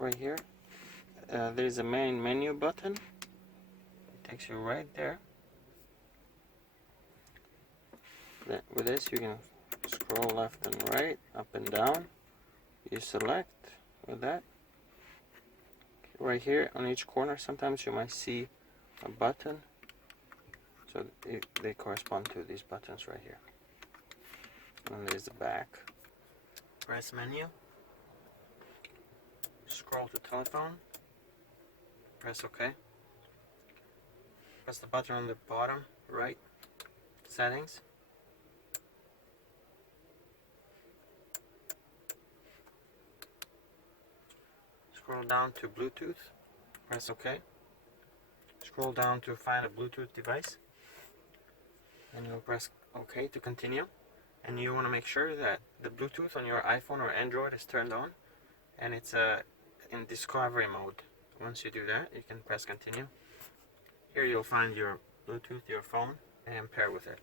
right here, there's a main menu button. It takes you right there. Then with this you can scroll left and right, up and down. You select with that. Right here on each corner, sometimes you might see a button, so they correspond to these buttons right here. And there's the back. Press menu, scroll to telephone, press OK. Press the button on the bottom right, settings. Scroll down to Bluetooth, press OK. Scroll down to find a Bluetooth device, and you'll press OK to continue. And you want to make sure that the Bluetooth on your iPhone or Android is turned on, and it's in discovery mode. Once you do that, you can press continue. Here you'll find your Bluetooth, your phone, and pair with it.